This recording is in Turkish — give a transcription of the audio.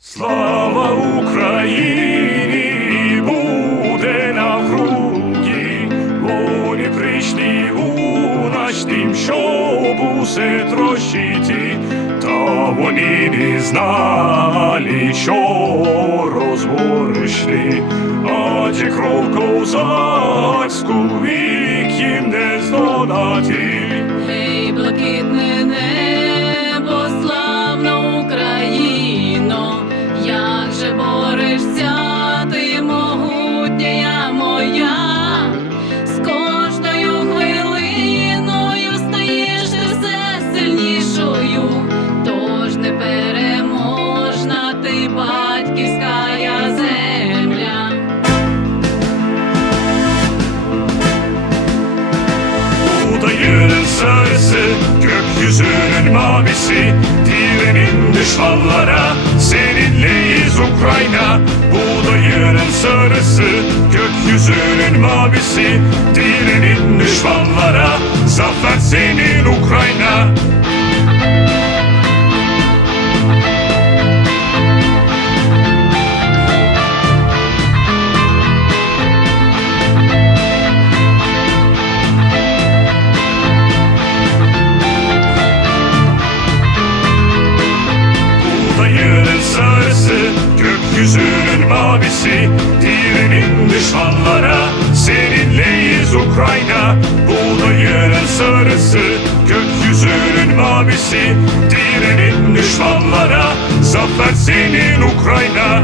Слава Україні, буде навкруги, вони прийшли у наш дім, щоб усе трощити, та вони не знали, що розбори а ті кров козацьку вік їм не здолати. Sarısı Gökyüzünün mavisi. Direnin düşmanlara Seninleyiz Ukrayna. Buğdayının sarısı Gökyüzünün mavisi. Direnin düşmanlara Zafer senin Ukrayna Gökyüzünün mavisi Direnin düşmanlara. Seninleyiz Ukrayna Buğdayının sarısı. Gökyüzünün mavisi Direnin düşmanlara. Zafer senin Ukrayna